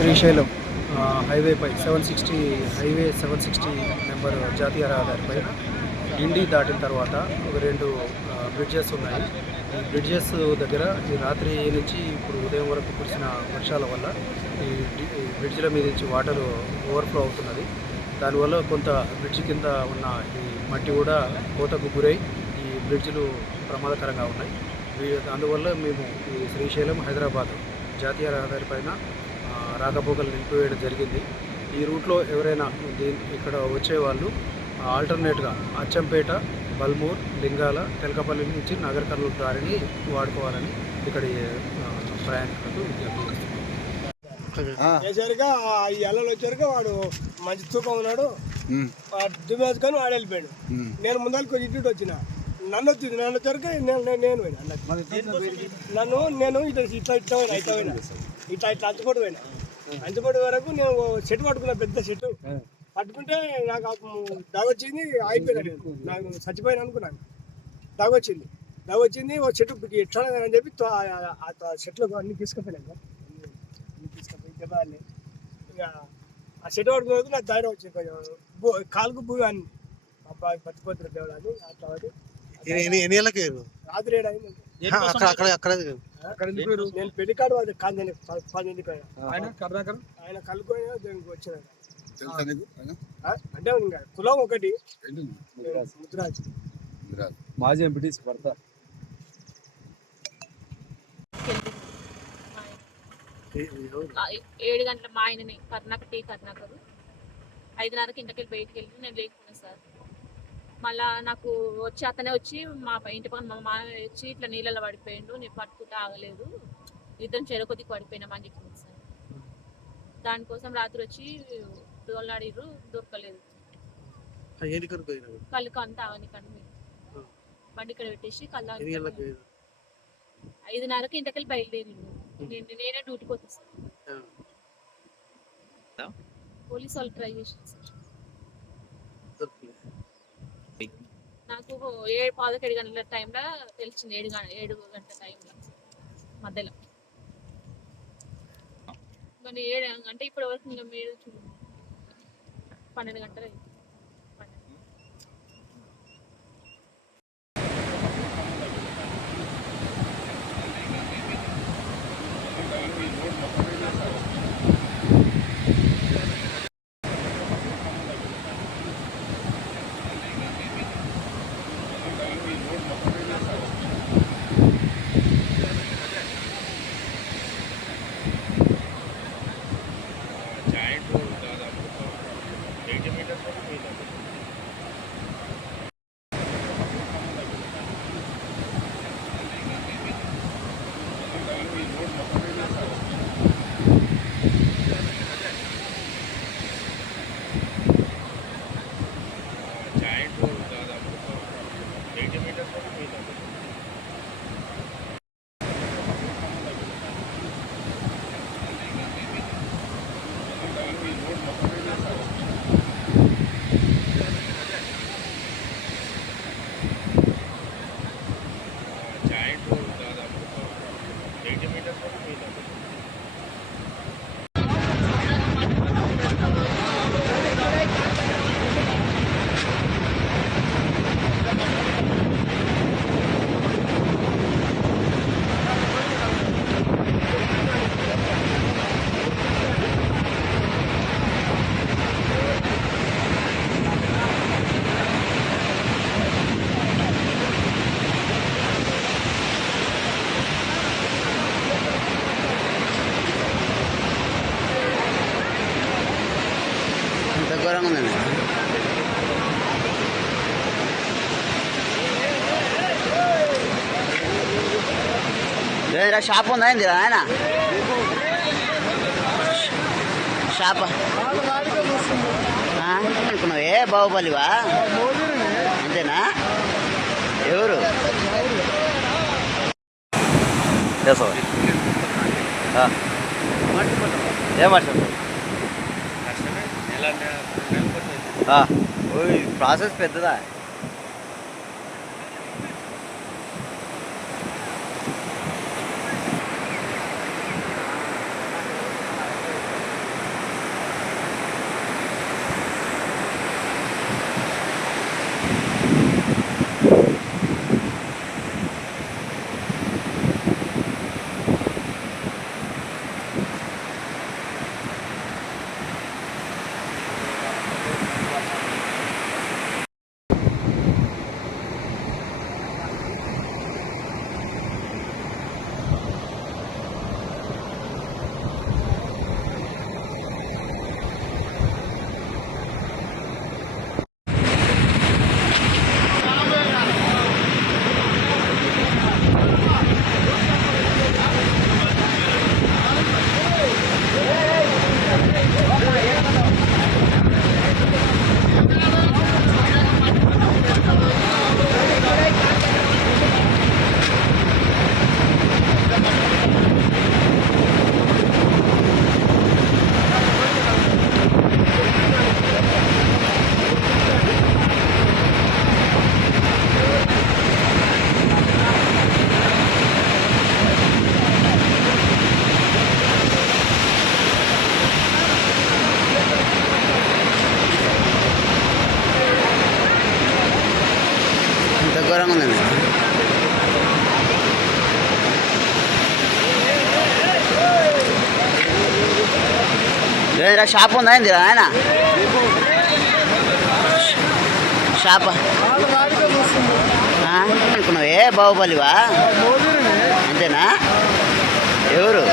Srisailam హైవేపై 760 highway 760 number జాతీయ రహదారిపై డిండి దాటిన తర్వాత ఒక రెండు బ్రిడ్జెస్ ఉన్నాయి. ఈ బ్రిడ్జెస్ దగ్గర ఈ రాత్రి నుంచి ఇప్పుడు ఉదయం వరకు కురిసిన వర్షాల వల్ల ఈ బ్రిడ్జ్ల మీద నుంచి వాటర్ ఓవర్ఫ్లో అవుతున్నది. దానివల్ల కొంత బ్రిడ్జ్ కింద ఉన్న ఈ మట్టి కూడా కోతకు గురై ఈ బ్రిడ్జ్లు ప్రమాదకరంగా ఉన్నాయి. అందువల్ల మేము ఈ శ్రీశైలం హైదరాబాద్ జాతీయ రహదారి పైన రాకపోకలు నిలిపివేయడం జరిగింది. ఈ రూట్లో ఎవరైనా ఇక్కడ వచ్చేవాళ్ళు ఆల్టర్నేట్గా అచ్చంపేట, బల్మూర్, లింగాల, తెలకపల్లి నుంచి నగర్ కర్నూలు దారిని వాడుకోవాలని ఇక్కడి ప్రయాణికులకు విజ్ఞప్తి చేశారుగా. ఈ అల్లలు వచ్చారుగా వాడు మంచి తూకం ఉన్నాడు, దుమేసుకొని వాడు వెళ్ళిపోయాడు. నేను ముందరికి కొంచెం ఇటు వచ్చిన నన్ను వచ్చింది, నన్ను వచ్చారుగా నేను నేను ఇట్లా ఇట్లా ఇట్లా పోయినా ఇట్లా ఇట్లా అంచుకోటి పోయినా. అంచుకోటి వరకు నేను చెట్టు పట్టుకున్నా, పెద్ద చెట్టు పట్టుకుంటే నాకు దాగొచ్చింది, అయిపోయినా నాకు చచ్చిపోయినా అనుకున్నాను. దాగొచ్చింది ఓ చెట్టు ఎట్లా అని చెప్పి చెట్లు అన్ని తీసుకుపోయినా. ఇక ఆ చెట్టు పట్టుకునే నాకు ధైర్యం వచ్చింది, కొంచెం కాలుకు భూమి అన్ని అబ్బాయి బతిపోతున్నారు దేవుడు అని అట్లా రాత్రి 7 అయింది. నేను పెళ్లికాడు ఆయన కలుకొని దానికి వచ్చినాడు. అంటే ఇంకా కులం ఒకటి ముద్రాజ్ మాజీ ఎంపీటీసీ భర్త. 7 గంటల మా ఆయనని కర్ణాకరు 5:30కి ఇంటికి బయటికి వెళ్ళి నేను లేకున్నా సార్. మళ్ళా నాకు అతనే వచ్చి మా ఇంటి పక్కన మా మామయ్య వచ్చి ఇట్లా నీళ్ళలో పడిపోయిండు, నేను పట్టుకుంటే ఆగలేదు, ఇద్దరం చెరకొద్దికి పడిపోయినామని చెప్పింది సార్. దానికోసం రాత్రి వచ్చి దోలాడిర్రు, దొరకలేదు. కళ్ళు అంతా అవని కండి మీరు బండి ఇక్కడ పెట్టేసి కళ్ళు 5:30కి ఇంటికి బయలుదేరిండు. నేనే డ్యూటీకి వచ్చేసాను. పోలీసు వాళ్ళు ట్రై చేసాను సార్. నాకు 7 గంటల టైంలో తెలిసింది, 7 గంటల టైంలో మధ్యలో. కానీ 7 గంట ఇప్పటి వరకు ఇంకా మీరు చూడండి 12 గంటలు అయింది. ఘోరంగా ఉందండి. షాప్ ఉందా ఏంది ఆయన? షాప్ అనుకున్నావు? ఏ బాహుబలివా? అంతేనా? ఎవరు ప్రాసెస్ పెద్దదా? ఏదైనా షాప్ ఉందా ఏంది ఆయన షాప్ అనుకున్నావే బాహుబలివా అంతేనా ఎవరు